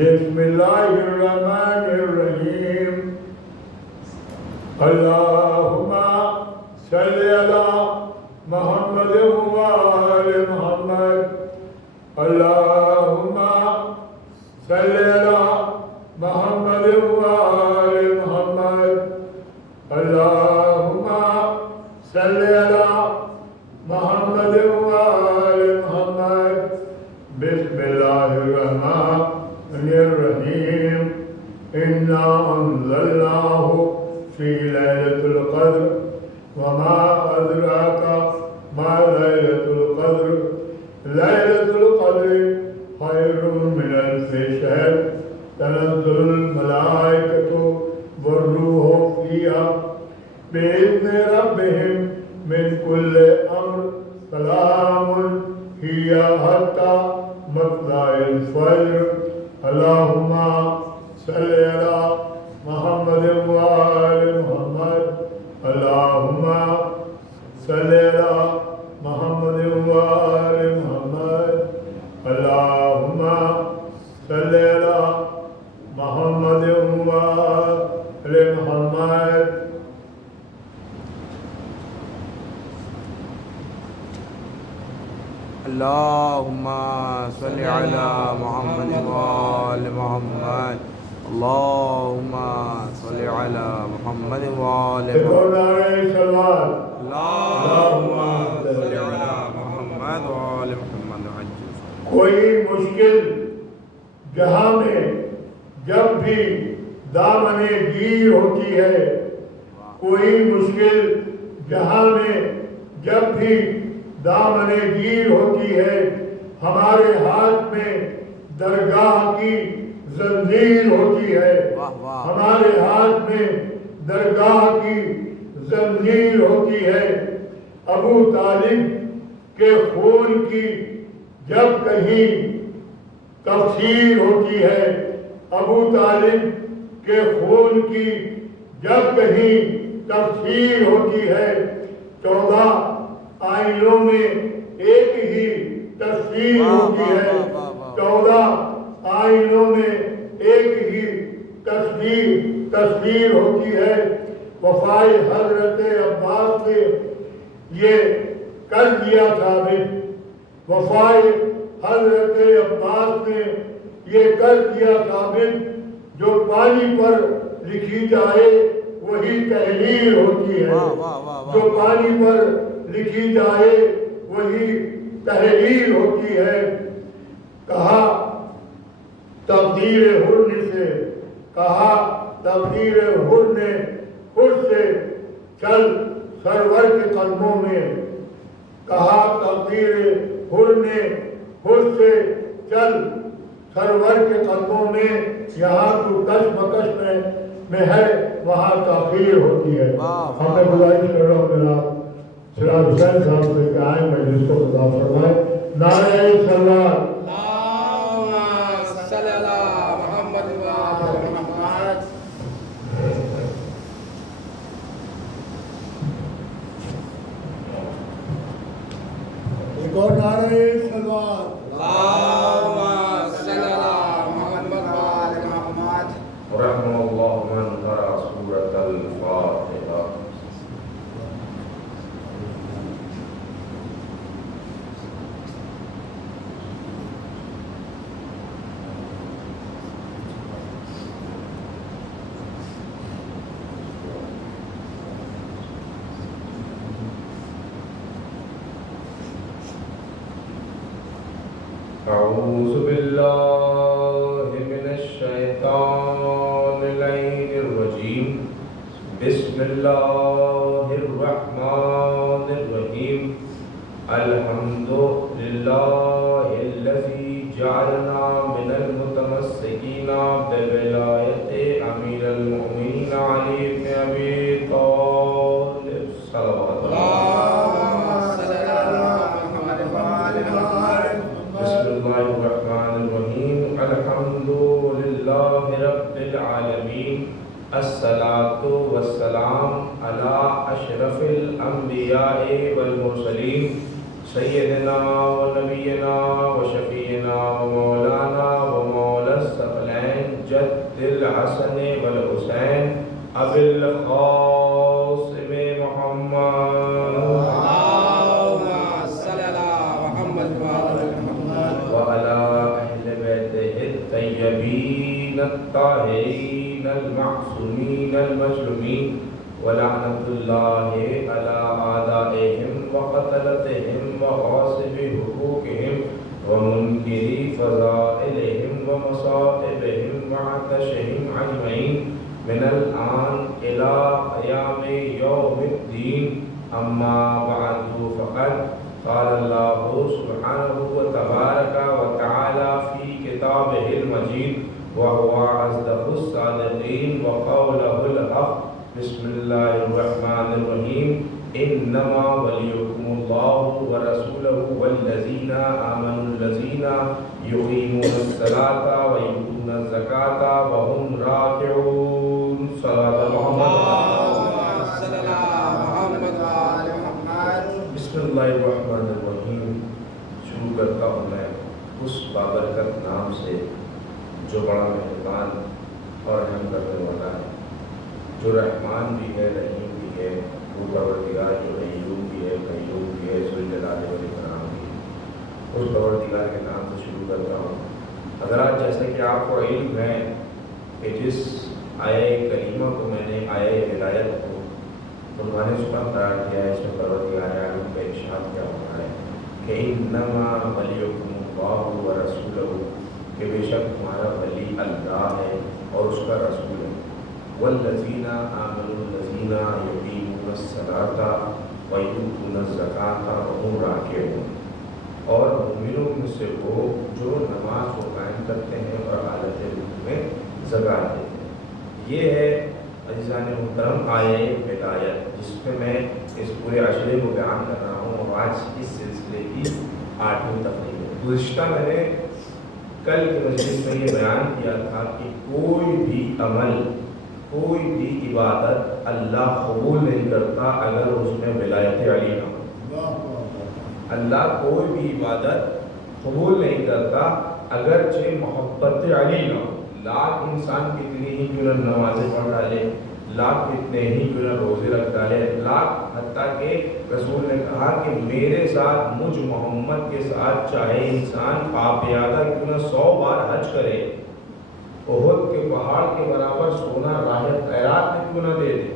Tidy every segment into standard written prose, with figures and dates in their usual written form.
بسم الله الرحمن الرحيم اللهم صل على محمد وآل محمد اللهم صل على محمد وآل محمد اللهم صل على محمد وآل محمد بسم الله الرحمن الرحيم إنا أنزلناه في ليلة القدر وما أدراك ما ليلة القدر ليلة القدر خير من ألف شهر تنزل الملائكة والروح فيها بإذن ربهم من كل أمر سلام هي حتى مطلع الفجر اللهم صل على محمد وآل محمد اللهم صل على محمد وآل محمد اللهم صل على محمد وآل محمد اللهم صل على محمد وآل محمد اللهم صل على محمد وآل محمد اللهم صل على محمد وآل محمد کوئی مشکل جہاں میں جب بھی دامن گیر ہوتی ہے کوئی مشکل جہاں میں جب بھی دامن گیر ہوتی ہے ہمارے ہاتھ میں درگاہ کی زنجیر ہوتی ہے ہمارے ہاتھ میں درگاہ کی زنجیر ہوتی ہے ابو طالب کے خون کی جب کہیں تفسیر ہوتی ہے ابو طالب کے خون کی جب کہیں تفسیر ہوتی ہے 14 آئینوں میں ایک ہی تصویر ہوتی ہے 14 آئینوں میں ایک ہی تصویر ہوتی ہے وفائے حضرت عباس نے یہ کر دیا ثابت وفائے حضرت عباس نے یہ کر دیا ثابت جو پانی پر لکھی جائے وہی تحریر ہوتی ہے جو پانی پر لکھی جائے وہی تحریر ہوتی ہے کہا تقدیر حر سے کہا تقدیر حر نے حر سے چل سرور کے قدموں میں کہا تقدیر حر نے حر سے چل سرور کے قدموں میں یہاں تو کش مکش میں ہے وہاں تاخیر ہوتی ہے ہم نے گزارش کر رہا ہوں میرا سراج حسین صاحب سے کہ آئیں مجلس کو خطاب فرمائے نعرہ صلوات اللہم صلی علی محمد وآل محمد ایک اور نعرہ صلوات اللہم صلی علی محمد وآل محمد رحم اللہ من قرأ سورة الفاتحہ اعوذ باللہ من الشیطان اللعین الرجیم بسم اللہ الرحمن الرحیم الحمد للہ الذی جعلنا من المتمسکین بولایت امیر المؤمنین علی بن ابی طالب صلوات الصلاة والسلام على أشرف الأنبياء والمرسلين سيدنا ونبينا وشفينا ومولانا ومولى الثقلين الحسن والحسین ابی القاسم محمد وعلى أهل بيته الطيبين الطاهرين المعصومين المظلومين ولعنة الله على أعدائهم وقتلتهم وغاصب حقوقهم ومنكري فضائلهم ومصائبهم وعطشهم أجمعين من الآن إلى قيام يوم الدين أما بعد فقد قال الله سبحانه وتبارك وتعالى في كتابه المجيد وهو أصدق الصادقين وقوله الحق بسم الله الرحمن الرحيم إنما وليكم الله ورسوله والذين آمنوا الذين يقيمون الصلاة ويؤتون الزكاة وهم راكعون صلاة محمد بسم اللہ الرحمن الرحیم. شروع کرتا ہوں میں اس بابرکت نام سے جو بڑا مہربان اور رحم کرنے والا ہے، جو رحمان بھی ہے رحیم بھی ہے، وہ پروردگار جو ایوب بھی ہے قیوم بھی ہے ذوالجلال والاکرام بھی ہے. اس پروردگار کے نام سے شروع کرتا ہوں. حضرات، جیسا کہ آپ کو علم ہے کہ جس آیہ کریمہ کو میں نے آیہ ولایت کو عنوان سبق قرار کیا ہے، اس میں پروردگار عالم کا ارشاد کیا ہو رہا ہے کہ انما ولیکم اللہ ورسولہ، کہ بے شک تمہارا ولی اللہ ہے اور اس کا رسول ہے. والذین آمنوا الذین یقیمون الصلاۃ ویؤتون الزکاۃ وهم راکعون، اور مومنوں میں سے وہ جو نماز کو قائم کرتے ہیں اور حالت رکوع میں زکوٰۃ دیتے ہیں. یہ ہے عزیزان محترم آیہ ولایت، جس پہ میں اس پورے عشرے کو بیان کر رہا ہوں، اور آج اس سلسلے کی 8ویں تقریب ہے. گزشتہ میں نے کل کے مجلس میں یہ بیان کیا تھا کہ کوئی بھی عمل، کوئی بھی عبادت اللہ قبول نہیں کرتا اگر اس میں ولایت علی نہ ہو. اللہ کوئی بھی عبادت قبول نہیں کرتا اگرچہ محبت علی نہ ہو. لاکھ انسان کتنی ہی کیوں نہ نمازیں پڑھ ڈالے، لاکھ کتنے ہی کیوں نہ روزے رکھ ڈالے، لاکھ، حتیٰ کہ رسول نے کہا کہ میرے ساتھ، مجھ محمد کے ساتھ چاہے انسان پاپیادہ کیوں نہ 100 بار حج کرے، احد کے پہاڑ کے برابر سونا راہ خیرات میں کیوں نہ دے دے،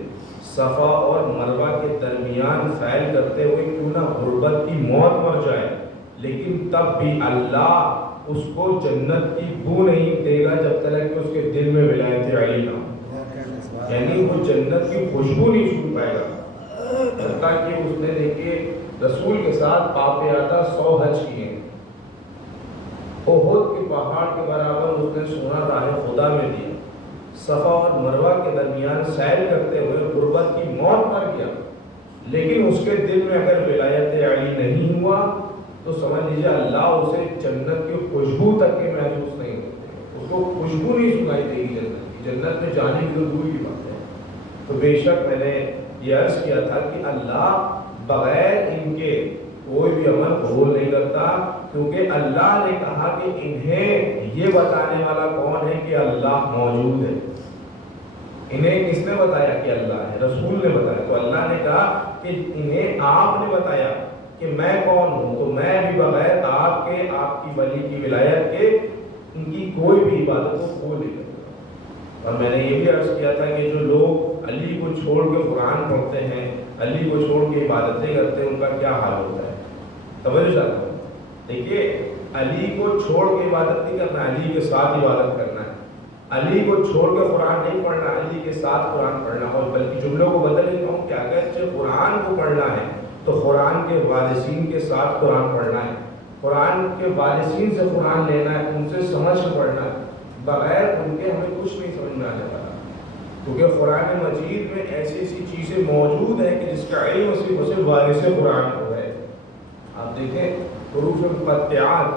صفا اور مروہ کے درمیان سعی کرتے ہوئے کیوں نہ غربت کی موت مر جائے، لیکن تب بھی اللہ اس کو جنت کی بو نہیں دے گا جب تک کہ اس کے دل میں ولایت علی نہ ہو. یعنی وہ جنت کی خوشبو نہیں چھو پائے گا. حتیٰ کہ اس نے دیکھیے رسول کے ساتھ پاپیادہ 100 حج کیے، احد کے پہاڑ کے برابر اس نے سونا راہ خدا میں دیا، صفا اور مروہ کے درمیان سیر کرتے ہوئے غربت کی موت مر گیا، لیکن اس کے دل میں اگر ولایت علی نہیں ہوا تو سمجھ لیجیے اللہ اسے جنت کی خوشبو تک کے محسوس نہیں کرتے، اس کو خوشبو نہیں سنائی دے گی جنت میں جانے کی دور کی بات ہے. تو بے شک میں نے یہ عرض کیا تھا کہ اللہ بغیر ان کے کوئی بھی عمل قبول نہیں کرتا، کیونکہ اللہ نے کہا کہ انہیں یہ بتانے والا کون ہے کہ اللہ موجود ہے. انہیں کس نے بتایا کہ اللہ ہے؟ رسول نے بتایا. تو اللہ نے کہا کہ انہیں آپ نے بتایا کہ میں کون ہوں، تو میں بھی بغیر آپ کے، آپ کی ولی کی ولایت کے، ان کی کوئی بھی عبادت کو قبول نہیں کرتا. اور میں نے یہ بھی عرض کیا تھا کہ جو لوگ علی کو چھوڑ کے قرآن پڑھتے ہیں، علی کو چھوڑ کے عبادتیں کرتے ہیں، ان کا کیا حال ہوتا ہے. توجہ چاہتا ہوں. دیکھیے، علی کو چھوڑ کے عبادت نہیں کرنا، علی کے ساتھ عبادت کرنا ہے. علی کو چھوڑ کے قرآن نہیں پڑھنا، علی کے ساتھ قرآن پڑھنا. اور بلکہ جملوں کو بدل دیتا ہوں کہ اگرچہ قرآن کو پڑھنا ہے تو قرآن کے وارثین کے ساتھ قرآن پڑھنا ہے، قرآن کے وارثین سے قرآن لینا ہے، ان سے سمجھ کے پڑھنا ہے. بغیر ان کے ہمیں کچھ نہیں سمجھ میں آنے والا، کیونکہ قرآن مجید میں ایسی ایسی چیزیں موجود ہیں کہ جس کا علم صرف وارث قرآن کو ہے. آپ دیکھیں حروف مقطعات،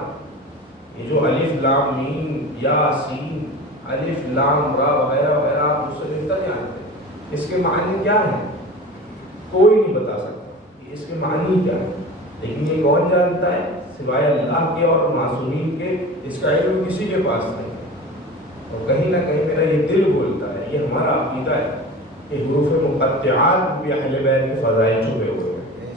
یہ جو الف لام میم یا سین، الف لام را وغیرہ وغیرہ، آپ اس سے لکھتا جانتے ہیں اس کے معنی کیا ہیں؟ کوئی نہیں بتا سکتا اس کے معنی کیا ہے. لیکن یہ کون جانتا ہے؟ سوائے اللہ کے اور معصومین کے. اس کا علم کسی کے پاس نہیں. اور کہیں نہ کہیں میرا یہ دل بولتا ہے، یہ ہمارا عقیدہ ہے کہ حروف مقطعات بھی اہل بیت کے فضائل چھپے ہوئے ہیں،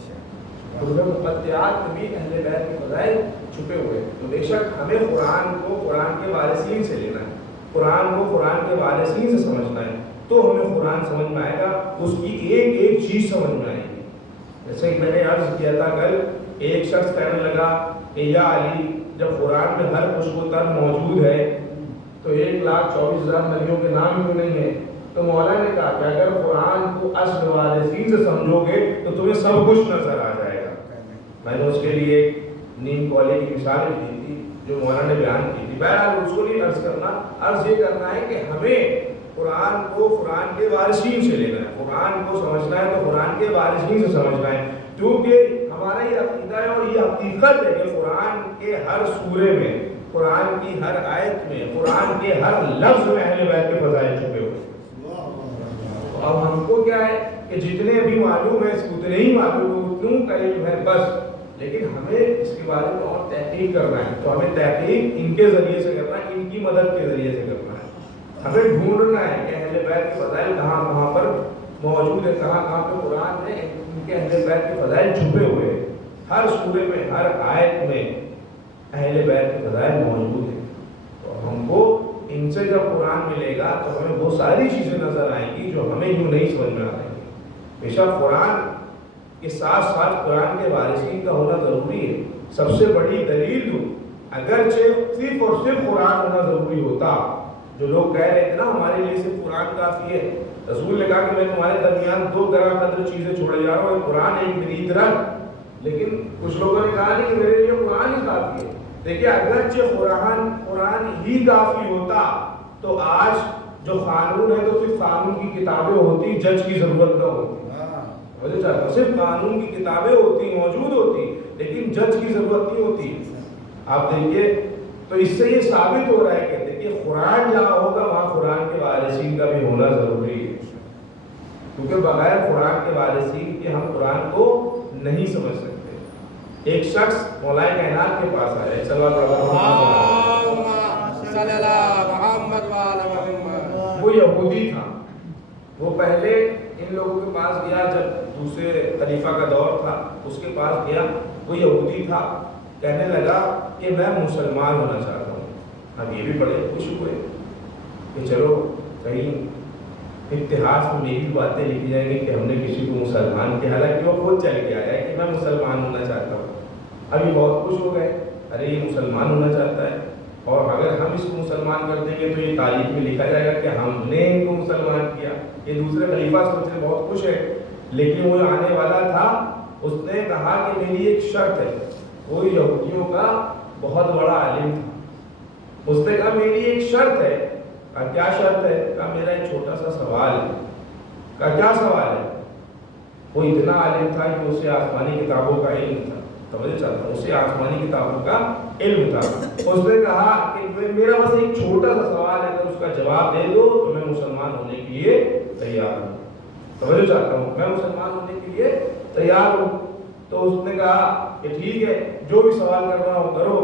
حروف مقطعات میں بھی اہل بیت کے فضائل چھپے ہوئے ہیں۔ تو بے شک ہمیں قرآن کو قرآن کے وارثین سے لینا ہے، قرآن کو قرآن کے وارثین سے سمجھنا ہے، تو ہمیں قرآن سمجھ میں آئے گا، اس کی ایک ایک چیز سمجھ میں آئے گی۔ جیسے کہ میں نے عرض کیا تھا کل، ایک شخص کہنے لگا کہ یا علی، جب قرآن میں ہر خوشب و تر موجود ہے تو 1,24,000 نبیوں کے نام کیوں نہیں ہیں؟ تو مولا نے کہا کہ اگر قرآن کو اصل وارثین سے سمجھو گے تو تمہیں سب کچھ نظر آ جائے گا۔ میں نے اس کے لیے ایک نیم کالے کی مثال دی تھی جو مولانا نے بیان کی تھی۔ بہرحال اس کو نہیں عرض کرنا، عرض یہ کرنا ہے کہ ہمیں قرآن کو قرآن کے وارثین سے لینا ہے، قرآن کو سمجھنا ہے تو قرآن کے وارثین سے سمجھنا ہے، کیونکہ ہمارا یہ عقیدہ ہے اور یہ حقیقت ہے کہ قرآن کے ہر سورے میں، قرآن کی ہر آیت میں، قرآن کے ہر لفظ میں اہل بیت کے فضائل چھپے ہوئے ہیں۔ اب ہم کو کیا ہے کہ جتنے بھی معلوم ہے اتنے ہی معلوم ہے، اتنوں کا علم ہے بس، لیکن ہمیں اس کے بارے میں اور تحقیق کرنا ہے، تو ہمیں تحقیق ان کے ذریعے سے کرنا ہے، ان کی مدد کے ذریعے سے کرنا ہے۔ ہمیں ڈھونڈنا ہے کہ اہل بیت کے فضائل کہاں کہاں پر موجود ہے، کہاں کہاں پہ قرآن میں ان کے اہل بیت کے فضائل چھپے ہوئے ہیں۔ ہر سورے میں، ہر آیت میں اہل بیت کے فضائل موجود ہیں، تو ہم کو ان سے جب قرآن ملے گا تو ہمیں وہ ساری چیزیں نظر آئیں گی جو ہمیں یوں نہیں سمجھ میں آ رہی ہیں۔ بے شک قرآن کے ساتھ ساتھ قرآن کے وارثین کا ہونا ضروری ہے۔ سب سے بڑی دلیل دوں، اگرچہ صرف اور صرف قرآن ہونا ضروری ہوتا، جو لوگ کہہ رہے تھے نا ہمارے لیے صرف قرآن کافی ہے، رسول نے کہا کہ میں تمہارے درمیان 2 گرہ قدر چیزیں چھوڑے جا رہا ہوں، ایک قرآن ایک میری رکھ، لیکن کچھ لوگوں نے کہا نہیں کہ میرے لیے قرآن ہی کافی ہے۔ دیکھیے اگرچہ قرآن ہی کافی ہوتا تو آج جو قانون ہے تو صرف قانون کی کتابیں ہوتی، جج کی ضرورت نہ ہوتی، صرف قانون کی کتابیں ہوتی، موجود ہوتی، لیکن جج کی ضرورت نہیں ہوتی۔ آپ دیکھیے تو اس سے یہ ثابت ہو رہا ہے کہ دیکھیے قرآن جہاں ہوگا وہاں قرآن کے وارثین کا بھی ہونا ضروری ہے، کیونکہ بغیر قرآن کے وارثین کے ہم قرآن کو نہیں سمجھ سکتے۔ ایک شخص مولا کائنات کے پاس آیا، صلی اللہ علیہ وسلم، وہ یہودی تھا، وہ پہلے ان لوگوں کے پاس گیا جب دوسرے خلیفہ کا دور تھا، اس کے پاس گیا، وہ یہودی تھا، کہنے لگا کہ میں مسلمان ہونا چاہتا ہوں۔ اب یہ بھی بڑے خوش ہوئے کہ چلو کہیں اتہاس میں میری باتیں لکھی جائیں گی کہ ہم نے کسی کو مسلمان کیا، حالانکہ وہ خود چل کے آیا ہے کہ میں مسلمان ہونا چاہتا ہوں۔ اب یہ بہت خوش ہو گئے، ارے یہ مسلمان ہونا چاہتا ہے، اور اگر ہم اس کو مسلمان کر دیں گے تو یہ تاریخ میں لکھا جائے گا کہ ہم نے ان کو مسلمان کیا۔ یہ دوسرے خلیفہ سوچ رہے بہت خوش ہے، لیکن وہ آنے والا تھا، اس نے کہا کہ میری ایک شرط ہے، وہ یہودیوں کا بہت بڑا عالم تھا، اس نے کہا میری ایک شرط ہے۔ کہا کیا شرط ہے؟ کہا میرا ایک چھوٹا سا سوال ہے۔ کہا کیا سوال ہے؟ وہ اتنا عالم تھا کہ اسے آسمانی کتابوں کا علم تھا، توجہ چاہتا ہوں، اسے آسمانی کتابوں کا علم تھا۔ اس نے کہا کہ میرا بس ایک چھوٹا سا سوال ہے، اگر اس کا جواب دے دو تو میں مسلمان ہونے کے لیے تیار ہوں، توجہ چاہتا ہوں، میں مسلمان ہونے کے لیے تیار ہوں۔ تو اس نے کہا کہ ٹھیک ہے، جو بھی سوال کرنا ہو کرو۔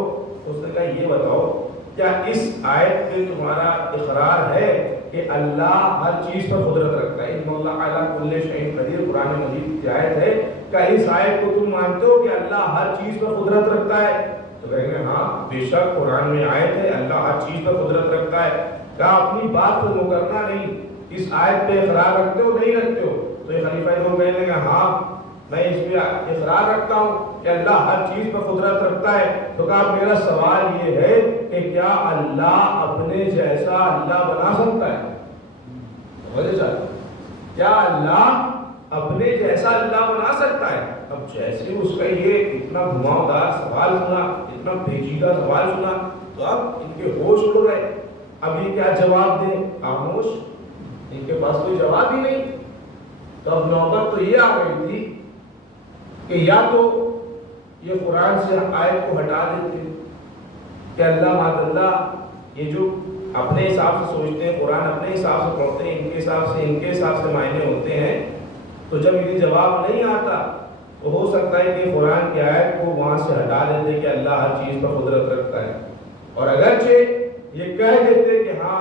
اس نے کہا یہ بتاؤ کیا اس آیت میں تمہارا اقرار ہے کہ اللہ ہر چیز پر قدرت رکھتا ہے؟ ان اللہ علی کل شیء قدیر، قرآن مجید کی آیت ہے، کیا اس آیت کو تم مانتے ہو کہ اللہ ہر چیز پر قدرت رکھتا ہے؟ تو کہیں گے ہاں بے شک قرآن میں آیت ہے اللہ ہر چیز پر قدرت رکھتا ہے۔ کہا اپنی بات کو مکرنا نہیں، اس آیت پہ اقرار رکھتے ہو نہیں رکھتے ہو؟ تو یہ خلیفہ دو کہنے لگا ہاں میں اس پہ اقرار رکھتا ہوں کہ اللہ ہر چیز پر قدرت رکھتا ہے۔ تو کہا میرا سوال یہ ہے کہ کیا اللہ اپنے جیسا اللہ بنا سکتا ہے؟ کیا اللہ اپنے جیسا اللہ بنا سکتا ہے؟ اب جیسے اس کا یہ اتنا گھماؤ دار سوال سنا، اتنا پیچیدہ سوال سنا، تو اب ان کے ہوش اڑ گئے، اب یہ کیا جواب دیں؟ خاموش، ان کے پاس کوئی جواب ہی نہیں۔ تو اب نوبت تو یہ آ گئی تھی کہ یا تو یہ قرآن سے آیت کو ہٹا دیتے کہ اللہ معاذ اللہ یہ جو اپنے حساب سے سوچتے ہیں، قرآن اپنے حساب سے پڑھتے ہیں، ان کے حساب سے معنی ہوتے ہیں، تو جب انہیں جواب نہیں آتا تو ہو سکتا ہے کہ قرآن کی آیت کو وہاں سے ہٹا دیتے کہ اللہ ہر چیز پر قدرت رکھتا ہے، اور اگرچہ یہ کہہ دیتے کہ ہاں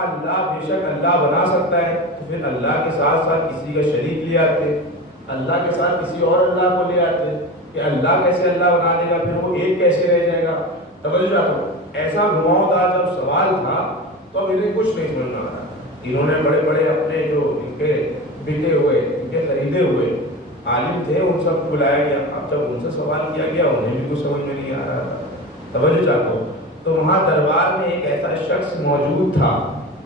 کے ساتھ ساتھ کسی کا شریک لے آتے، اللہ کے ساتھ کسی اور اللہ کو لے آتے کہ اللہ کیسے اللہ بنا دے گا، پھر وہ ایک کیسے رہ جائے گا۔ توجہ کرو، ایسا گھماؤدار جب سوال تھا تو اب انہیں کچھ نہیں سمجھ میں آ رہا۔ انہوں نے بڑے بڑے اپنے جو ان کے بکے ہوئے، ان کے خریدے ہوئے عالم تھے، ان سب کو بلایا گیا۔ اب جب ان سے سوال کیا گیا انہیں بھی کچھ سمجھ میں نہیں آ رہا۔ توجہ چاہتے ہو تو وہاں دربار میں ایک ایسا شخص موجود تھا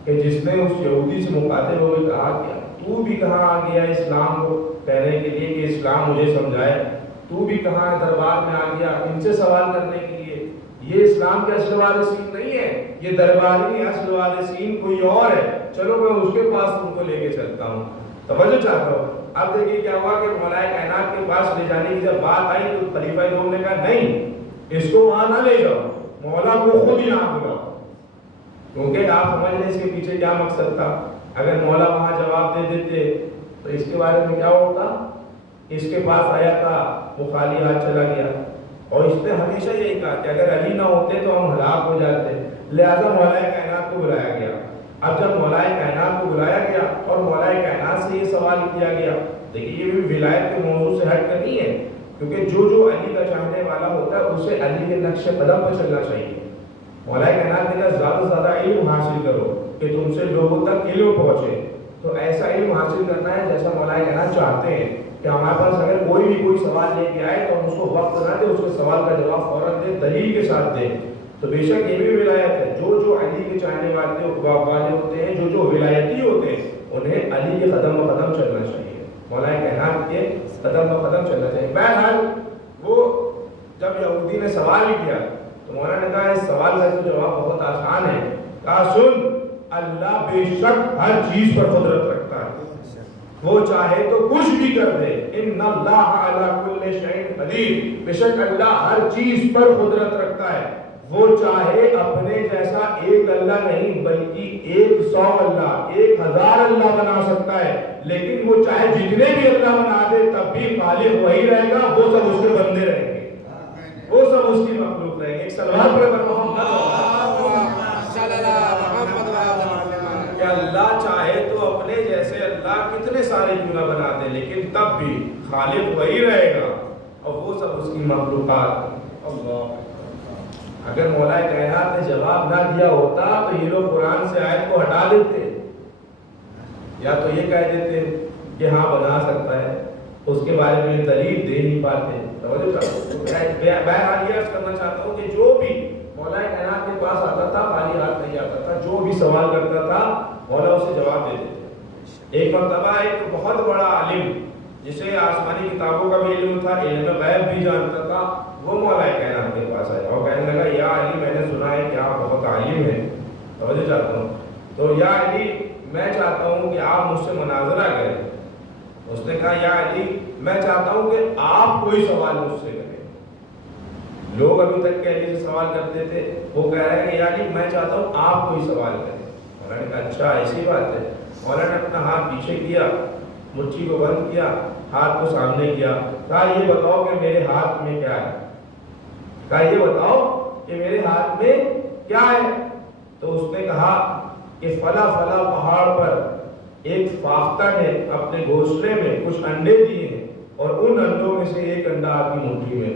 کہ جس نے اس یہودی سے مخاطب ہوئے کہا کہ تو بھی کہاں آ گیا اسلام کو کہنے کے لیے کہ اسلام مجھے سمجھائے، تو بھی کہاں دربار میں آ گیا ان سے سوال کرنے کے لیے؟ یہ اسلام کے اصل وارثین نہیں ہے، یہ درباری اصل وارثین کوئی اور ہے، چلو میں اس کے پاس تم کو لے کے چلتا ہوں۔ توجہ چاہتا ہوں۔ اب دیکھیے کیا ہوا کہ مولا کائنات کے پاس لے جانے کی جب بات آئی تو خلیفہ دوم نے کہا نہیں، اس کو وہاں نہ لے جاؤ، مولا کو خود یہاں بلاؤ، کیونکہ آپ سمجھ لیں اس کے پیچھے کیا مقصد تھا۔ اگر مولا وہاں جواب دے دیتے تو اس کے بارے میں کیا ہوتا؟ اس کے پاس آیا تھا وہ خالی ہاتھ چلا گیا، اور اس نے ہمیشہ یہی کہا کہ اگر علی نہ ہوتے تو ہم ہلاک ہو جاتے، لہذا مولا کائنات کو بلایا گیا۔ اب جب مولا کائنات کو بلایا گیا اور مولا کائنات سے یہ سوال کیا گیا، دیکھیے یہ بھی ولایت کے موضوع سے ہٹ کر نہیں ہے، کیونکہ جو علی کا چاہنے والا ہوتا ہے اسے علی کے نقش قدم پر چلنا چاہیے۔ مولا کائنات نے کہا زیادہ سے زیادہ علم حاصل کرو کہ تم سے لوگوں تک علم پہنچے، تو ایسا علم حاصل کرنا ہے جیسا مولا کائنات چاہتے ہیں کہ ہمارے پاس اگر کوئی سوال لے کے آئے تو ہم اس کو وقت نہ دے، اس کے سوال کا جواب فوراً دے، دلیل کے ساتھ دیں۔ تو بے شک یہ بھی ولایت ہے، جو علی کے چاہنے والے ہوتے ہیں، جو ولایتی ہوتے ہیں، انہیں علی کے قدم بہ قدم چلنا چاہیے، مولا کائنات کے قدم بہ قدم چلنا چاہیے۔ بہرحال وہ جب یہودی نے سوال کیا تو مولا نے کہا اس سوال کا جواب بہت آسان ہے، کہا سن، اللہ بے شک ہر چیز پر قدرت رکھتا ہے، وہ چاہے تو کچھ بھی کر دے، ان اللہ علی کل شیء قدیر، بے شک اللہ ہر چیز پر قدرت رکھتا ہے، وہ چاہے اپنے جیسا ایک اللہ نہیں بلکہ 100 اللہ 1000 اللہ بنا سکتا ہے، لیکن وہ چاہے جتنے بھی اللہ بنا دے تب بھی خالق وہی رہے گا، وہ سب اس کے بندے رہیں گے، وہ سب اس کی مخلوق رہیں گے۔ ایک سلوات پر کہ اللہ چاہے تو اپنے جیسے اللہ کتنے سارے کیوں نہ بنا دے، لیکن تب بھی خالق وہی رہے گا اور وہ سب اس کی مخلوقات۔ اللہ، اگر مولا کائنات نے جواب نہ دیا ہوتا تو یہ لوگ قرآن سے آیت کو ہٹا دیتے، یا تو یہ کہہ دیتے کہ ہاں بنا سکتا ہے، اس کے بارے میں دلیل دے نہیں پاتے۔ بہرحال یہ عرض کرنا چاہتا ہوں کہ جو بھی مولا کائنات کے پاس آتا تھا خالی ہاتھ نہیں آتا تھا، جو بھی سوال کرتا تھا مولا اسے جواب دے دیتے۔ ایک مرتبہ ایک بہت بڑا عالم جسے آسمانی کتابوں کا بھی علم تھا، علم غیب بھی جانتا تھا، وہ مولا کائنات کے پاس آیا اور کہنے لگا یا علی میں نے سنا ہے کہ آپ بہت عالم ہیں، توجہ چاہتا ہوں، تو یا علی میں چاہتا ہوں کہ آپ مجھ سے مناظرہ کریں۔ اس نے کہا یا علی میں چاہتا ہوں کہ آپ کوئی سوال مجھ سے کریں۔ لوگ ابھی تک کہ علی سے سوال کرتے تھے، وہ کہہ رہے ہیں کہ یا علی میں چاہتا ہوں آپ کوئی سوال کریں۔ مولا نے کہا اچھا ایسی بات ہے۔ مولا نے اپنا ہاتھ پیچھے کیا، مٹھی کو بند کیا، ہاتھ کو سامنے کیا، کہا یہ بتاؤ کہ میرے ہاتھ میں کیا ہے، کہا یہ بتاؤ کہ میرے ہاتھ میں کیا ہے؟ تو اس نے کہا کہ فلاں فلاں پہاڑ پر ایک فاختہ نے اپنے گھونسلے میں کچھ انڈے دیے ہیں اور ان انڈوں میں سے ایک انڈا آپ کی مٹھی میں۔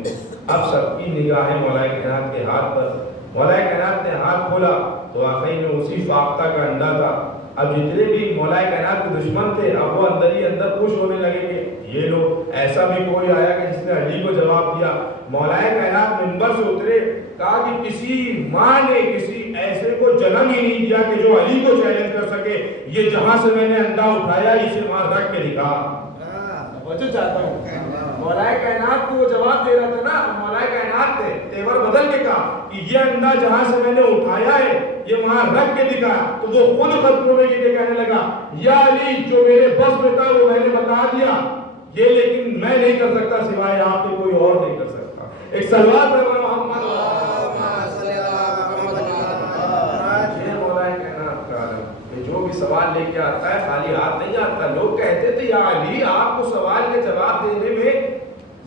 اب سب کی نگاہیں مولا کائنات کے ہاتھ پر، مولا کائنات نے ہاتھ کھولا تو واقعی میں اسی فاختہ کا انڈا تھا۔ اب جتنے بھی مولا کائنات کے دشمن تھے اب وہ اندر ہی اندر خوش ہونے لگے کہ یہ لوگ، ایسا بھی کوئی آیا کہ جس نے علی کو جواب دیا۔ مولا کائنات منبر سے اترے، کہا کہ کسی ماں نے کسی ایسے کو جنم ہی نہیں دیا کہ جو علی کو چیلنج کر سکے، یہ جہاں سے میں نے انڈا اٹھایا اسے وہاں رکھ کے دکھا۔ وجہ چاہتا ہوں مولا کائنات کو وہ جواب دے رہا تھا نا، مولا کائنات نے تیور بدل کے کہا کہ یہ انڈا جہاں سے میں نے اٹھایا ہے یہ وہاں رکھ کے دکھا، تو وہ خود ختم ہونے کے لیے کہنے لگا یا علی جو میرے بس میں تھا وہ میں نے بتا دیا، یہ لیکن میں نہیں کر سکتا سوائے آپ کے کوئی اور نہیں کر سکتا۔ ایک سلوات پر محمد جو بھی سوال لے کے آتا ہے خالی ہاتھ نہیں آتا۔ لوگ کہتے تھے یا علی آپ کو سوال کے جواب دینے میں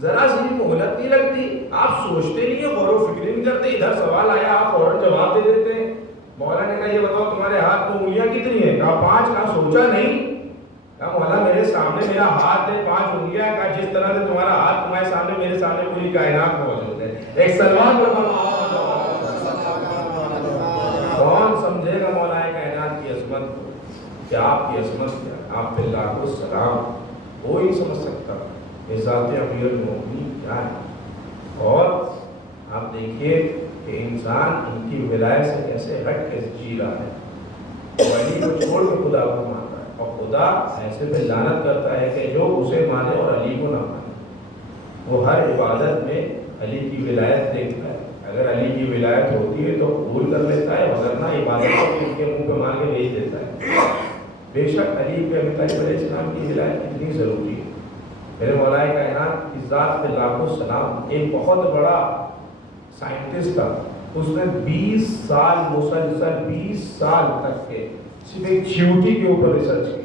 ذرا سی مہلت نہیں لگتی، آپ سوچتے نہیں ہیں، غور و فکر نہیں کرتے، ادھر سوال آیا آپ فوراً جواب دے دیتے ہیں۔ مولا نے کہا یہ بتاؤ تمہارے ہاتھ میں انگلیاں کتنی ہیں؟ کہا 5۔ کہا سوچا نہیں؟ کہا مولا میرے سامنے میرا ہاتھ ہے 5 انگلیاں کا، جس طرح سے تمہارا ہاتھ تمہارے سامنے میرے سامنے پوری کائنات موجود ہے. ایک سلوات کون سمجھے گا مولا کائنات کی عظمت کو کہ آپ کی عظمت کیا ہے، آپ پہ لاکھوں سلام. کوئی نہیں سمجھ سکتا کہ ذات امیر المومنین کیا ہے. اور آپ دیکھیے کہ انسان ان کی ولایت سے کیسے ہٹ کے جی رہا ہے. ولی کو چھوڑ کے خدا کو مانتا ہے، اور خدا ایسے پہ لعنت کرتا ہے کہ جو اسے مانے اور علی کو نہ مانے. وہ ہر عبادت میں علی کی ولایت دیکھتا ہے. اگر علی کی ولایت ہوتی ہے تو قبول کر لیتا ہے، ورنہ عبادت کو ان کے منہ پہ مار کے بھیج دیتا ہے. بے شک علی پہ ابی طالب علیہ السلام کی ولایت کتنی ضروری ہے. میرے مولا کائنات کی ذات پہ لاکھوں سلام. ایک بہت بڑا سائنٹسٹ تھا، اس نے 20 سال مسلسل 20 سال تک کے صرف ایک چیوٹی کے اوپر ریسرچ کی.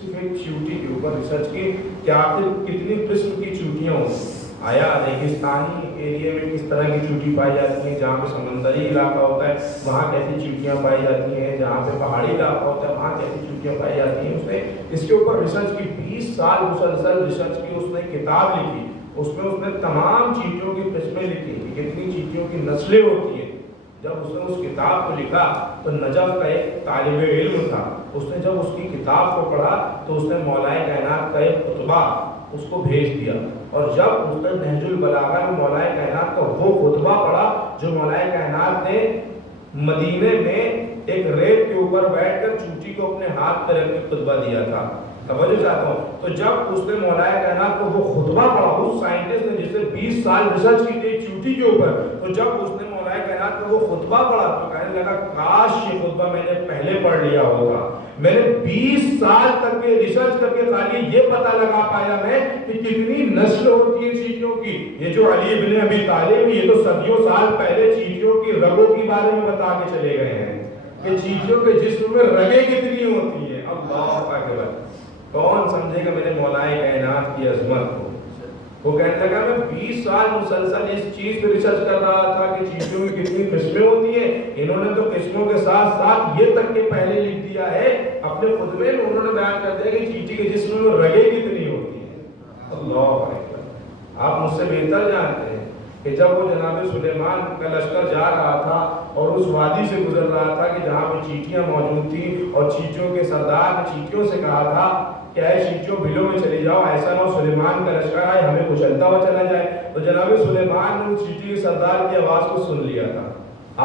صرف ایک چیوٹی کے اوپر ریسرچ کی کہ آخر کتنی قسم کی چیوٹیاں ہوتی. آیا ریگستانی ایریا میں کس طرح کی چیوٹی پائی جاتی ہیں، جہاں پہ سمندری علاقہ ہوتا ہے وہاں کیسی چیوٹیاں پائی جاتی ہیں، جہاں پہ پہاڑی علاقہ ہوتا ہے وہاں کیسی چیوٹیاں پائی جاتی ہیں. اس نے اس کے اوپر ریسرچ کی، 20 سال مسلسل ریسرچ کی. اس نے کتاب لکھی، اس میں اس نے تمام چیٹیوں کی قسمیں لکھی کہ کتنی چیٹیوں کی نسلیں ہوتی ہیں. جب اس نے اس کتاب کو لکھا تو نجف کا ایک طالب علم تھا، اس نے جب اس کی کتاب کو پڑھا تو اس نے مولا کائنات کا ایک خطبہ اس کو بھیج دیا. اور جب اس نے نہج البلاغہ میں مولا کائنات کا وہ خطبہ پڑھا جو مولا کائنات نے مدینے میں ایک ریت کے اوپر بیٹھ کر چوٹی کو اپنے ہاتھ پہ رکھ کے خطبہ دیا تھا. توجہ چاہتا ہوں. تو جب اس نے مولا کائنات کو وہ خطبہ پڑھا، اس سائنٹسٹ نے جس نے 20 سال ریسرچ کی تھی چوٹی کے اوپر، تو جب اس نے مولا کائنات کو وہ خطبہ پڑھا تو کہنے لگا کاش یہ خطبہ میں نے پہلے پڑھ لیا ہوگا. میں نے 20 سال تک کے ریسرچ کر کے خالی یہ پتہ لگا پایا میں کہ کتنی نسل ہوتی ہے چیٹیوں کی. یہ جو علی ابن ابی طالب یہ تو صدیوں سال پہلے چیٹیوں کی رگوں کے بارے میں بتا کے چلے گئے ہیں کہ چیٹیوں کے جسم میں رگیں کتنی ہوتی ہیں. اللہ اکبر. کون سمجھے گا میرے مولا کائنات کی عظمت کو. وہ کہنے لگا میں 20 سال مسلسل اس چیز پہ ریسرچ کر رہا تھا کہ چیٹیوں میں کتنی قسمیں ہوتی ہیں. انہوں نے تو قسموں کے ساتھ ساتھ یہ تک کہ پہلے لکھ دیا ہے اپنے خطبے میں، انہوں نے بیان کر دیا کہ چیٹی کے جسم میں رگیں کتنی ہوتی ہیں. اللہ اکبر. آپ مجھ سے بہتر جانتے ہیں کہ جب وہ جناب سلیمان کا لشکر جا رہا تھا اور اس وادی سے گزر رہا تھا کہ جہاں پہ چیٹیاں موجود تھیں، اور چیٹیوں کے سردار نے چیٹیوں سے کہا تھا کہ اے چیٹیوں بلوں میں چلی جاؤ، ایسا نہ ہو سلیمان کا لشکر آئے ہمیں کچلتا ہوا چلا جائے. تو جناب سلیمان نے اس چیٹی کے سردار کی آواز کو سن لیا تھا.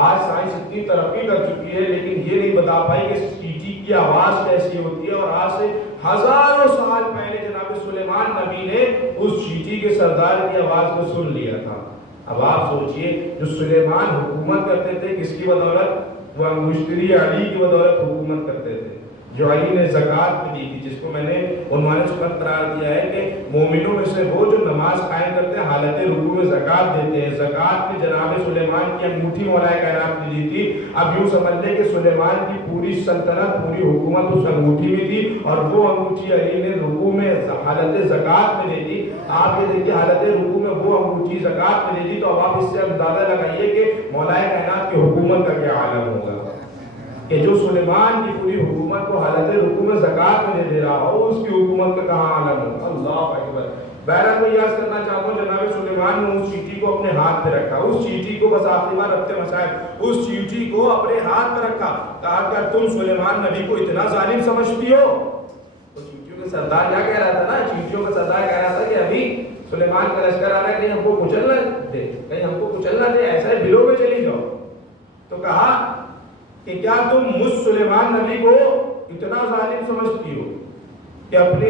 آج سائنس اتنی ترقی کر چکی ہے لیکن یہ نہیں بتا پائی کہ چیٹی کی آواز کیسی ہوتی ہے. اور آج سے ہزاروں سال پہلے جناب سلیمان نبی نے اس چیٹی کے سردار کی آواز کو سن لیا تھا. اب آپ سوچئے جو سلیمان حکومت کرتے تھے کس کی بدولت؟ وہ مشتری علی کی بدولت حکومت کرتے تھے. جو علی نے زکوٰۃ بھی دی تھی، جس کو میں نے عنوان سخن قرار دیا ہے کہ مومنوں میں سے وہ جو نماز قائم کرتے ہیں حالت رکوع میں زکوٰۃ دیتے ہیں. زکوٰۃ میں جناب سلیمان کی انگوٹھی مولا کائنات نے دی تھی. اب یوں سمجھ لیں کہ سلیمان کی پوری سلطنت پوری حکومت اس انگوٹھی میں تھی، اور وہ انگوٹھی علی نے رکوع میں حالت زکوٰۃ میں دے دی. آپ یہ دیکھیے حالت رکوع میں وہ انگوٹھی زکوٰۃ میں دے دی. تو اب آپ اس سے اندازہ لگائیے کہ مولا کائنات کی حکومت کا کیا عالم ہوگا کہ جو سلیمان کی پوری حکومت کو حالت رکوع میں زکوٰۃ میں دے رہا ہو، اس کی حکومت کا کہاں عالم ہوگا. اللہ اکبر. بہرحال میں یاد کرنا چاہتا ہوں جناب سلیمان نے اس چیٹی کو اپنے ہاتھ پہ رکھا. اس چیٹی کو بس آخری بار رکھتے مسائل اس چیٹی کو اپنے ہاتھ پہ رکھا. کہا کہ تم سلیمان نبی کو اتنا ظالم سمجھتی ہو. تو چیٹیوں کے سردار کیا کہہ رہا تھا نا، چیٹیوں کا سردار کہہ رہا تھا کہ ابھی سلیمان کا لشکر آ رہا ہے، کہیں ہم کو کچلنا دے، کہیں ہم کو کچلنا دے، ایسا ہے بلوں میں چلی جاؤ. تو کہا کہ کیا تم مجھ سلیمان نبی کو اتنا ظالم سمجھتی ہو کہ اپنے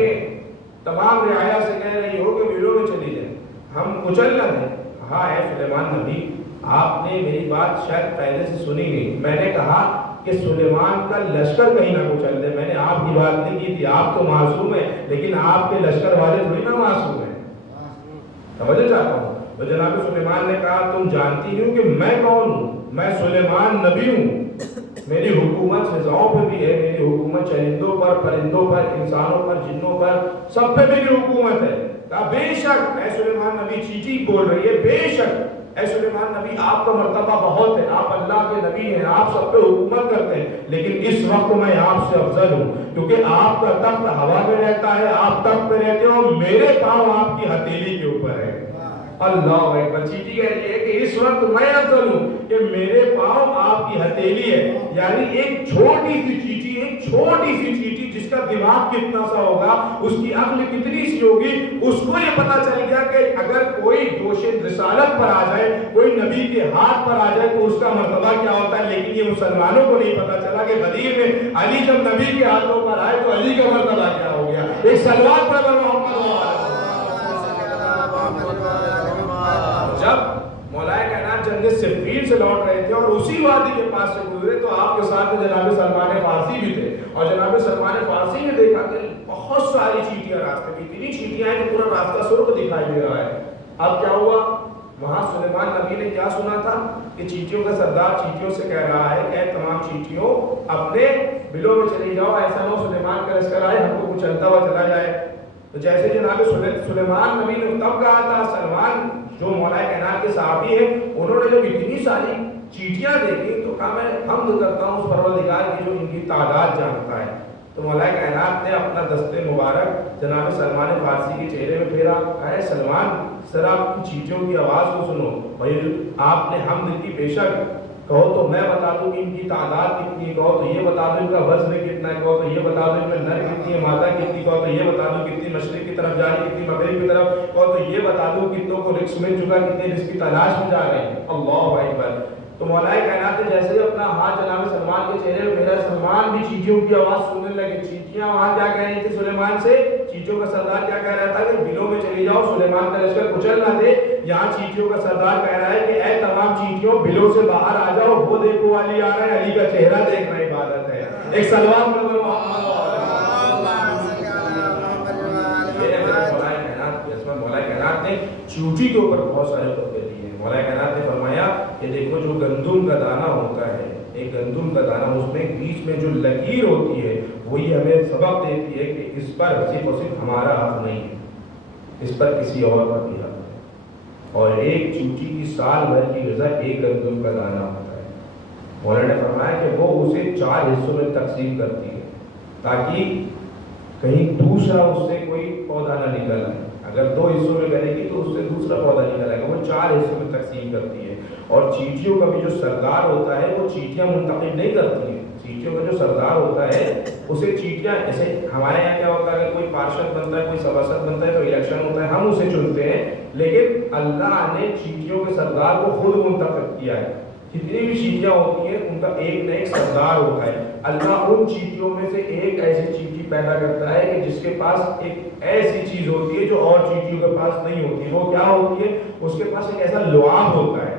تمام رعایا سے کہہ رہی ہو کہ بلوں میں چلی جائیں، ہم کچل نہ دیں. کہا اے سلیمان نبی آپ نے میری بات شاید پہلے سے سنی نہیں. میں نے کہا کہ سلیمان کا لشکر کہیں نہ کچل دے. میں نے آپ کی بات نہیں کی تھی. آپ تو معصوم ہیں لیکن آپ کے لشکر والے تھوڑی نہ معصوم ہیں. سمجھنا چاہتا ہوں. تو جناب سلیمان نے کہا تم جانتی ہو کہ میں کون ہوں؟ میں سلیمان نبی ہوں. میری حکومت فضاؤں پہ بھی ہے، میری حکومت چرندوں پر، پرندوں پر، انسانوں پر، جنوں پر، سب پہ میری حکومت ہے. کہا بے شک. اے سلیمان نبی چیٹی بول رہی ہے بے شک اے سلیمان نبی آپ کا مرتبہ بہت ہے، آپ اللہ کے نبی ہیں، آپ سب پہ حکومت کرتے ہیں، لیکن اس وقت میں آپ سے افضل ہوں کیونکہ آپ کا تخت ہوا میں رہتا ہے، آپ تخت پہ رہتے ہو، میرے پاؤں آپ کی ہتھیلی کے اوپر ہے۔ اللہ اکبر، چیٹی کہہ رہی ہے کہ اس وقت میں افضل ہوں کہ میرے پاؤں آپ کی ہتھیلی ہے، یعنی ایک چھوٹی سی چیٹی جس کا دماغ کتنا سا ہوگا، اس کی عقل کتنی سی ہوگی، اس کو یہ پتا چل گیا کہ اگر کوئی دوش رسالت پر آ جائے، کوئی نبی کے ہاتھ پر آ جائے تو اس کا مرتبہ کیا ہوتا ہے، لیکن یہ مسلمانوں کو نہیں پتا چلا کہ غدیر میں علی جب نبی کے ہاتھوں پر آئے تو علی کا مرتبہ کیا ہو گیا۔ ایک سلوات پر جب مولا کائنات جنگ صفین سے لوٹ رہے تھے اور اسی وادی کے پاس سے گزرے تو آپ کے ساتھ جناب سلمان فارسی بھی تھے، اور جناب سلمان فارسی نے دیکھا کہ بہت ساری چیٹیاں راستے میں، اتنی چیٹیاں ہیں کہ پورا راستہ سرخ دکھائی دے رہا ہے۔ اب کیا ہوا، وہاں سلیمان نبی نے کیا سنا تھا کہ چیٹیوں کا سردار چیٹیوں سے کہہ رہا ہے کہ اے تمام چیٹیوں اپنے بلوں میں چلی جاؤ، ایسا نہ ہو سلیمان کا لشکر آئے ہم کو کچھ چلتا ہوا چلا جائے۔ تو جیسے جناب سلیمان نبی نے تب کہا تھا، سلمان جو مولا کائنات کے صحابی ہیں انہوں نے جب اتنی ساری چیٹیاں دیکھی تو کہا میں حمد کرتا ہوں اس پروردگار کی جو ان کی تعداد جانتا ہے۔ تو مولا کائنات نے اپنا دست مبارک جناب سلمان فارسی کے چہرے میں پھیرا، اے سلمان سر آپ کی چیٹیوں کی آواز کو سنو، بھائی آپ نے حمد کی، بے شک کہو تو میں بتا دوں کہ ان کی تعداد کتنی ہے، کہو تو یہ بتا دوں ان کا وزن کتنا ہے، کہو تو یہ بتا دوں ان میں نر کتنی ہے مادہ کتنی، کہو تو یہ بتا دوں کتنی مشرق کی طرف جا رہی، کتنی مغرب کی طرف، کہو تو یہ بتا دوں کتنوں کو رزق مل چکا، کتنے رزق کی تلاش میں جا رہے ہیں۔ اللہ اکبر۔ تو مولا کائنات نے جیسے ہی اپنا ہاتھ جناب سلمان کے چہرے میں پھیرا، سلمان بھی چیٹیوں کی آواز سننے لگے۔ چیٹیاں وہاں کیا کہہ رہی تھی سلیمان سے، چیٹیوں کا سردار کیا کہہ رہا تھا کہ بلوں میں چلی جاؤ سلیمان کا لشکر کچل نہ دے۔ یہاں چیٹیوں کا سردار کہہ رہا ہے کہ اے تمام چیٹیوں بلوں سے باہر آ جاؤ، وہ دیکھو علی آ رہا ہے، علی کا چہرہ دیکھنا عبادت ہے۔ ایک سلوات پر مولا کائنات نے چیوٹی کے اوپر بہت سارے تحفے دیے ہیں۔ مولا کائنات نے فرمایا کہ دیکھو جو گندم کا دانہ ہوتا ہے، ایک گندم کا دانہ، اس میں بیچ میں جو لکیر ہوتی ہے وہی ہمیں سبق دیتی ہے کہ اس پر صرف اور صرف ہمارا حق نہیں ہے، اس پر کسی اور کا بھی حق ہے۔ اور ایک چیوٹی کی سال بھر کی غذا ایک گندم کا دانہ ہوتا ہے۔ مولا نے فرمایا کہ وہ اسے 4 حصوں میں تقسیم کرتی ہے تاکہ کہیں دوسرا اس سے کوئی پودا نہ نکل آئے۔ اگر 2 حصوں میں کرے گی تو اس سے دوسرا پودا نکل آئے گا، وہ 4 حصوں میں تقسیم کرتی ہے۔ اور چیٹیوں کا بھی جو سردار ہوتا ہے وہ چیٹیاں منتخب نہیں کرتی ہیں، چیٹیوں کا جو سردار ہوتا ہے اسے چیٹیاں، جیسے ہمارے یہاں کیا ہوتا ہے، اگر کوئی پارشد بنتا ہے، کوئی سباسد بنتا ہے تو الیکشن ہوتا ہے، ہم اسے چنتے ہیں، لیکن اللہ نے چیٹیوں کے سردار کو خود منتخب کیا ہے۔ جتنی بھی چیٹیاں ہوتی ہیں ان کا ایک نہ ایک سردار ہوتا ہے۔ اللہ ان چیٹیوں میں سے ایک ایسی چیٹی پیدا کرتا ہے کہ جس کے پاس ایک ایسی چیز ہوتی ہے جو اور چیٹیوں کے پاس نہیں ہوتی۔ وہ کیا ہوتی ہے؟ اس کے پاس ایک ایسا لعاب ہوتا ہے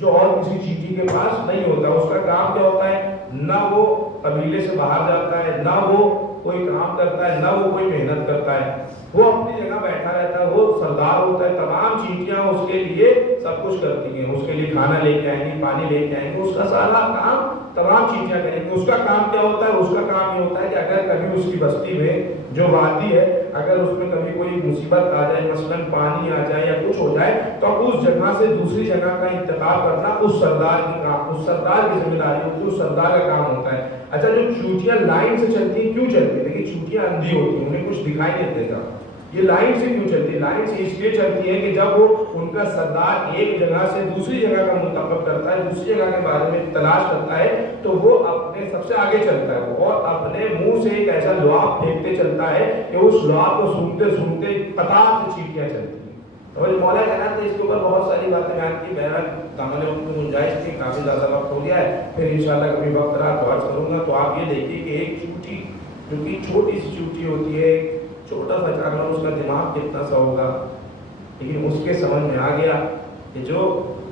جو اور کسی چیٹی کے پاس نہیں ہوتا۔ اس کا کام کیا ہوتا ہے؟ نہ وہ قبیلے سے باہر جاتا ہے، نہ وہ کوئی کام کرتا ہے، نہ وہ کوئی محنت کرتا ہے، وہ اپنی جگہ بیٹھا رہتا ہے، وہ سردار ہوتا ہے۔ تمام چیٹیاں اس کے لیے سب کچھ کرتی ہیں، اس کے لیے کھانا لے کے آئیں گی، پانی لے کے آئیں گے، اس کا سارا کام تمام چیٹیاں کریں گی۔ اس کا کام کیا ہوتا ہے؟ اس کا کام یہ ہوتا ہے کہ اگر کبھی اس کی بستی میں جو وادی ہے اگر اس میں کبھی کوئی مصیبت آ جائے، مثلاً پانی آ جائے یا کچھ ہو جائے، تو اس جگہ سے دوسری جگہ کا انتقال کرنا اس سردار کی کام، اس سردار کی ذمہ داری ہوتی ہے، اس سردار کا کام ہوتا ہے۔ اچھا جو چیوٹیاں لائن سے چلتی ہیں، کیوں چلتی ہیں؟ دیکھیے چیوٹیاں اندھی ہوتی ہیں، انہیں کچھ دکھائی نہیں دیتا۔ یہ لائن سے کیوں چلتی ہے؟ لائن سے اس لیے چلتی ہے کہ جب وہ ان کا سردار ایک جگہ سے دوسری جگہ کا منتخب کرتا ہے، دوسری جگہ کے بارے میں تلاش کرتا ہے، تو وہ اپنے سب سے آگے چلتا ہے اور اپنے منہ سے ایک ایسا لعاب پھینکتے چلتا ہے کہ اس لعاب کو سونگتے سونگتے قطار سے چیٹیاں چلتی ہیں۔ اور مولا کائنات نے اس کے اوپر بہت ساری باتیں بیان کی، بہرحال دامن وقت میں گنجائش تھی، کافی زیادہ وقت ہو گیا ہے، پھر انشاءاللہ کبھی وقت رہا تو عرض کروں گا۔ تو آپ یہ دیکھیے کہ ایک چیوٹی جو کہ چھوٹی سی چیوٹی ہوتی ہے، چھوٹا سا جانور، اس کا دماغ کتنا سا ہوگا، لیکن اس کے سمجھ میں آ گیا کہ جو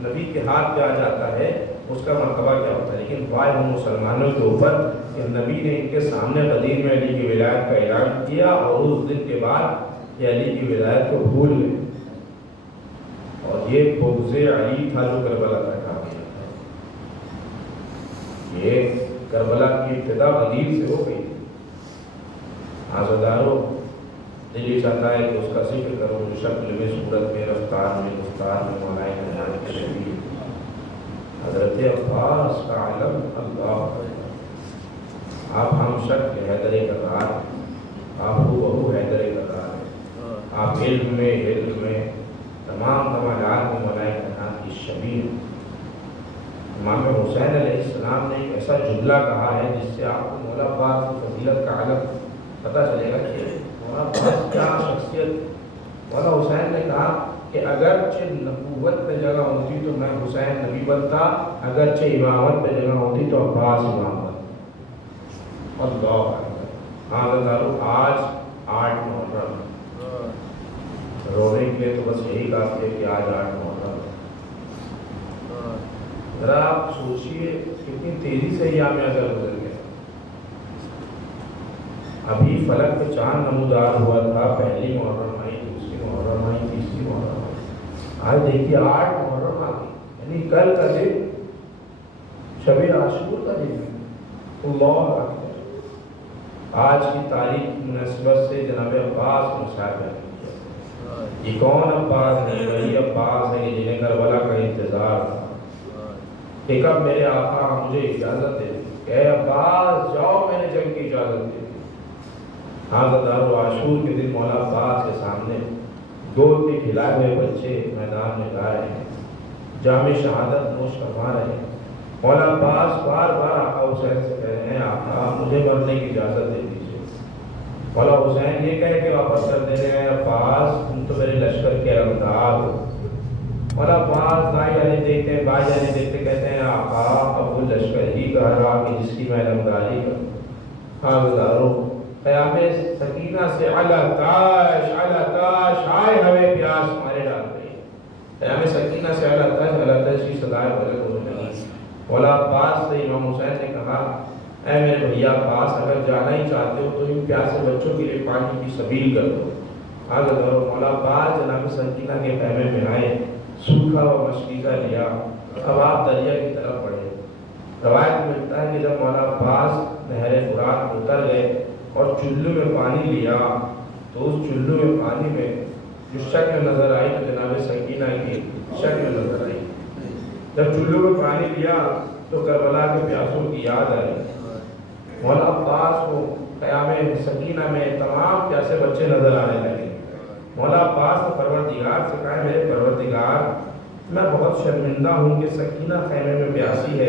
نبی کے ہاتھ پہ آ جاتا ہے اس کا مرتبہ کیا ہوتا ہے۔ لیکن وائے ہم مسلمانوں کے اوپر کہ نبی نے ان کے سامنے غدیر میں علی کی ولایت کا اعلان کیا اور اس دن کے بعد یہ علی کی ولایت کو بھول گئے، اور یہ بغض علی تھا جو کربلا تک آ گیا تھا۔ یہ کربلا کی ابتدا غدیر سے ہو گئی۔ عزاداروں، دل ہی چاہتا ہے کہ اس کا ذکر کروں شکل میں، صورت میں، رفتار میں، گفتار میں، مولا کائنات کے شبیر حضرت عباس کا علم اللہ. آپ ہم شک حیدر کرار، آپ بہو حیدر کرار ہے. آپ علم میں تمام کمالات میں مولا کائنات کی شبیر. امام حسین علیہ السلام نے ایک ایسا جملہ کہا ہے جس سے آپ کو مولا عباس کی فضیلت کا علم پتہ چلے گا کہ مولا عباس کیا شخصیت. مولا حسین نے کہا کہ اگرچہ نبوت پہ جگہ ہوتی تو میں حسین نبی بنتا، اگرچہ امامت پہ جگہ ہوتی تو عباس امام بنتا. اللہ اکبر. آج 8 محرم رونے کے لیے تو بس یہی کافی ہے کہ آج 8 محرم. ذرا آپ سوچئے کتنی تیزی سے یہ عام اثر گزر گیا. ابھی فلک پہ چاند نمودار ہوا تھا، پہلی محرم آئی، دوسری محرم آئی، تیسری محرم آئی. آج دیکھیے 8 محرم آ گئی. یعنی کل کا دن شب عاشور کا دن ہے. اللہ اکبر. آج کی تاریخ کی مناسبت سے جناب عباس کو مشاہدہ کیا. یہ کون عباس ہے؟ وہی عباس ہے کہ جنہیں کربلا کا انتظار تھا کہ کب میرے آقا مجھے اجازت دے. اے عباس جاؤ، میں نے جنگ کی اجازت دے دی. دار عاشور کے دن مولا عباس کے سامنے گود میں کھلائے ہوئے بچے میدان میں گا رہے ہیں، جام شہادت نوش فرما رہے ہیں. مولا عباس بار بار آقا حسین سے کہہ رہے ہیں آقا مجھے مرنے کی اجازت دے دیجیے. مولا حسین یہ کہہ کے واپس کر دے رہے ہیں عباس تم تو میرے لشکر کے علمدار ہو. مولا عباس دائیں جانے دیکھتے ہیں، بائیں جانے دیکھتے کہتے ہیں آقا اب وہ لشکر ہی کہہ رہا کہ جس کی میں علمداری کروں. ہاں گزارو قیام سکینہ سے علی تاش آئے ہوئے پیاس مارے ڈال گئی. قیام سکینہ سے علی تاش کی صدائے بلند ہونے لگی. مولا عباس سے امام حسین نے کہا اے میرے بھیا عباس اگر جانا ہی چاہتے ہو تو ان پیاسے بچوں کے لیے پانی کی سبیل کر دو. آگے دورو. مولا عباس جناب سکینہ کے خیمے میں آئے، سوکھا و مشکیزہ لیا، اب آپ دریا کی طرف بڑھے. روایت میں ملتا ہے کہ جب مولا عباس نہر فرات اتر گئے اور چلو میں پانی لیا تو اس چلو میں پانی میں جو شکل نظر آئی تو جناب سکینہ کی شکل نظر آئی. جب چلو میں پانی لیا تو کربلا کے پیاسوں کی یاد آئی. مولا عباس کو قیام سکینہ میں تمام پیاسے بچے نظر آنے لگے. مولا عباس نے پروردگار سے کہا میرے پروردگار میں بہت شرمندہ ہوں کہ سکینہ خیمے میں پیاسی ہے،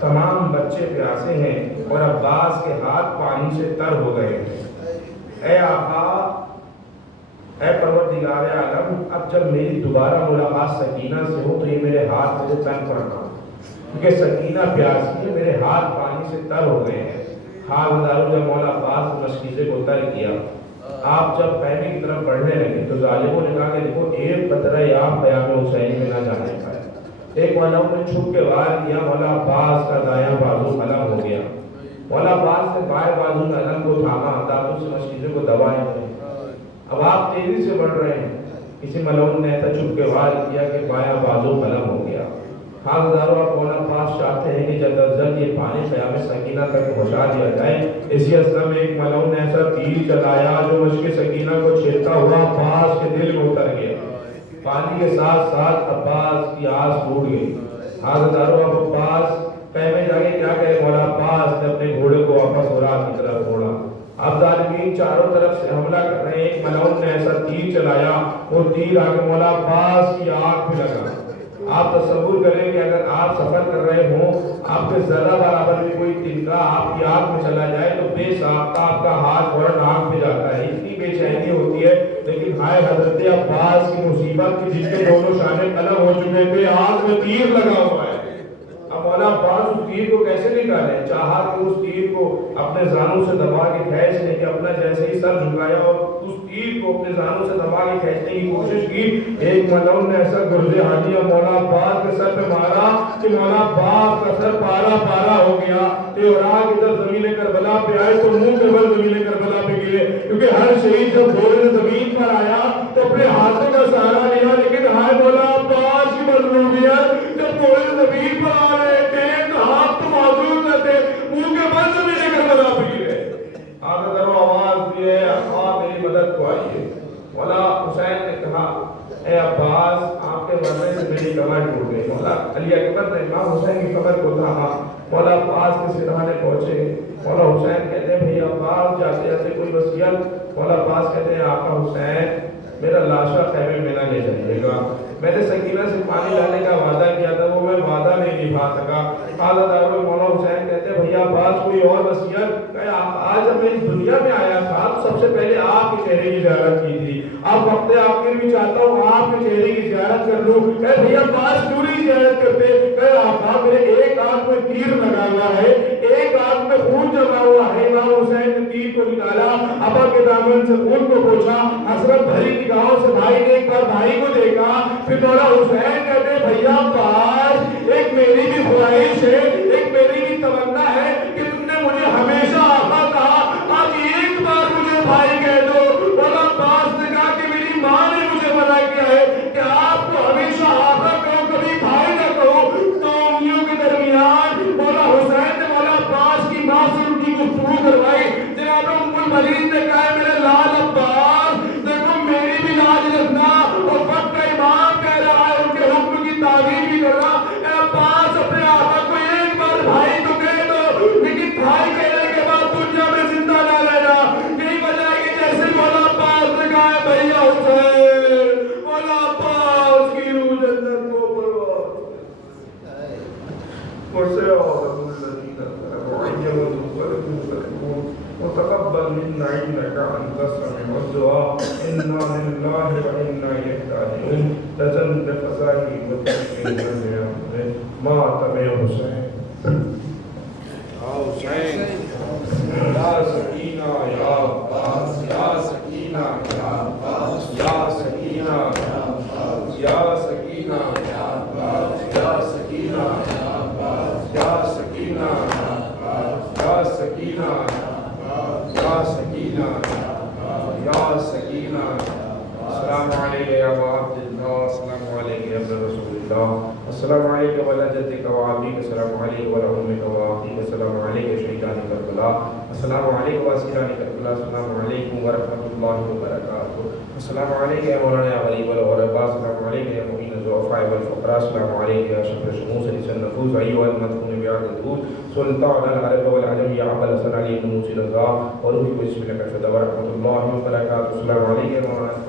تمام بچے پیاسے ہیں اور عباس کے ہاتھ پانی سے تر ہو گئے ہیں. اے آقا، اے پروردگار عالم، اب جب میری دوبارہ ملاقات سکینہ سے ہو تو یہ میرے ہاتھ مجھے تنگ پڑنا کیونکہ سکینہ پیاسی ہے، میرے ہاتھ پانی سے تر ہو گئے ہیں. حال دارو جب مولا عباس نے مشکیزے کو تر کیا، آپ جب خیمے کی طرف بڑھنے لگے تو ظالموں نے کہا کہ دیکھو ایک قطرہ آپ قیام حسینی میں نہ جانے پائے. ایک مولوی نے چھپ کے وار کیا، مولا عباس کا دایاں بازو قلم ہو گیا. مولا عباس نے بائیں بازو میں علم کو تھاما، دانتوں سے مشکیزے کو دبائے ہوئے. اب آپ تیزی سے بڑھ رہے ہیں. کسی ملعون نے ایسا چھپ کے وار کیا کہ بایاں بازو قلم ہو گیا. حاضروں آپ مولا عباس چاہتے ہیں کہ جلد از جلد یہ پانی قیام سکینہ تک پہنچا دیا جائے. اسی اثر میں ایک ملعون نے ایسا تیر چلایا جو مشک سکینہ کو چھیڑتا ہوا عباس کے دل میں اتر گیا. پانی کے ساتھ ساتھ عباس کی آس ٹوٹ گئی. حاضروں اب عباس خیمے جا کے کیا کہے؟ مولا عباس نے اپنے گھوڑے کو واپس ہرات کی طرف موڑا. اب ظالمین چاروں طرف سے حملہ کر رہے ہیں. ایک ملعون نے ایسا تیر چلایا، وہ تیر آ کے مولا عباس کی آنکھ میں لگا. آپ تصور کریں کہ اگر آپ سفر کر رہے ہوں، آپ کے ذرہ برابر بھی کوئی تنکا آپ کی آنکھ میں چلا جائے تو بے ساختہ آپ کا ہاتھ فوراً آنکھ میں جاتا ہے، اتنی بے چینی ہوتی ہے. لیکن ہائے حضرت عباس کی مصیبت کی جس کے دونوں شانے قلم ہو چکے تھے، آنکھ میں تیر لگا ہوا ہے. اب مولا عباس اس تیر کو کیسے نکالے؟ چاہا کہ اس تیر کو اپنے زانوں سے دبا کے کھینچ لے کہ اپنا جیسے ہی سر جھکایا اور اس تیر کو اپنے زانوں سے دبا کے کھینچنے کی کوشش کی. ایک ملعون نے ایسا گرز حاجی مولا عباس کے سر پہ مارا کہ مولا عباس کا سر پارا پارا ہو گیا. اور آگ جب زمین کربلا پہ آئے تو منہ کے بل زمین کربلا پہ گرے، کیونکہ ہر شہید جب گھوڑے زمین پر آیا تو اپنے ہاتھوں کا سہارا لیا. لیکن ہائے مولا عباس کی مظلومیت، جب گھوڑے زمین پر آ رہے تھے تو ہاتھ تو موجود نہ تھے، منہ کے بل زمین کربلا پہ گرے. آگے کرو آواز دی ہے آقا میری مدد کو آئیے. کی قبر کو تھاما، مولا عباس کے سرحانے پہنچے، مولا حسین کہتے ہیں بھئی عباس جاتے جاتے کوئی وصیت؟ مولا عباس کہتے ہیں آقا حسین میرا لاشا خیمے میں نہ لے جائیے گا، میں نے سکینہ سے پانی لانے کا وعدہ کیا تھا، وہ میں وعدہ نہیں نبھا سکا۔ قاضی دارو مولا حسین کہتے ہیں بھیا عباس کوئی اور وصیت؟ کہ آج جب میں اس دنیا میں آیا تھا تو سب سے پہلے آپ کے چہرے کی زیارت کی تھی، اب وقت آخر بھی چاہتا ہوں آپ کے چہرے کی زیارت کر لوں۔ کہ بھیا عباس کیوں نہیں زیارت کرتے؟ کہ آقا میرے ایک آنکھ میں تیر لگا ہوا ہے، ایک آنکھ میں خون جما ہوا ہے۔ امام حسین نے تیر کو نکالا، ابا کے دامن سے خون کو پوچھا، حسرت بھری نگاہوں سے بھائی نے ایک بار بھائی کو دیکھا، پھر مولا حسین کہتے ہیں بھیا عباس ایک میری بھی خواہش ہے، ایک میری بھی تمنا ہے کہ تم نے مجھے ہمیشہ آقا کہا، آج ایک بار مجھے بھائی کہہ دو۔ مولا عباس نے کہا کہ میری ماں نے مجھے منع کیا ہے کہ آپ کو ہمیشہ آقا کہو، کبھی بھائی نہ کہو۔ دو انگلیوں کے درمیان مولا حسین نے مولا عباس کی ماں سے ان کی گفتگو کروائی۔ جناب ام الولید نے کہا میرے لال عباس دیکھو میری بھی لاج رکھنا، اور وقت کا امام کہہ رہا ہے ان کے حکم کی تعظیم بھی کرنا۔ اے عباس اپنے آقا کو ایک بار بھائی تو کہہ دو، لیکن بھائی کہنے کے بعد دنیا میں زندہ نہ رہنا۔ یہی وجہ ہے کہ جیسے مولا عباس نے کہا ہے بھیا حسین، مولا عباس کی روح جنت کو پرواز وتقبل منا انك انت السميع الدعاء انا لله وانا اليه راجعون تجل بفضائه وتكريمه ما تبع حسين حسین یا سکینہ یا عباس، یا سکینہ یا عباس، یا سکینہ یا عباس، یا سکینہ یا عباس، یا سکینہ یا عباس، یا سکینہ یا عباس، یا سکینہ یا سکینہ یا سکینہ۔ السلام علیکم یا عبد اللہ، السلام علیکم یا رسول اللہ، السلام علیکم وعلی جدک و ابیک، السلام علیکم وعلی امک و اخیک، السلام علیکم شہیدان کربلا، السلام علیکم واسکران کربلا، السلام علیکم ورحمۃ اللہ وبرکاتہ، السلام علیکم یا مولانا ولی والغرباء، السلام علیکم یا معین الضعفاء والفقراء، السلام علیکم یا شفیع شموس رئیس النفوس ایھا المدفون بعرض الدود سلطان العرب والعجم یا ابا الحسن علی بن موسی رضا وروحی بسم اللہ الفدا ورحمۃ اللہ وبرکاتہ، السلام علیکم یا مولانا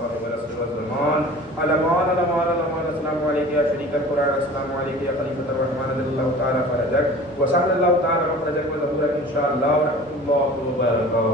علمان علمان علمان، السلام علیکم یا شریک القرآن، السلام علیکم یا خلیفۃ الرحمن اللہ تعالی فرجک وسعد اللہ تعالی مخرجک وظہورک انشاءاللہ ورحمۃ اللہ وبرکاتہ۔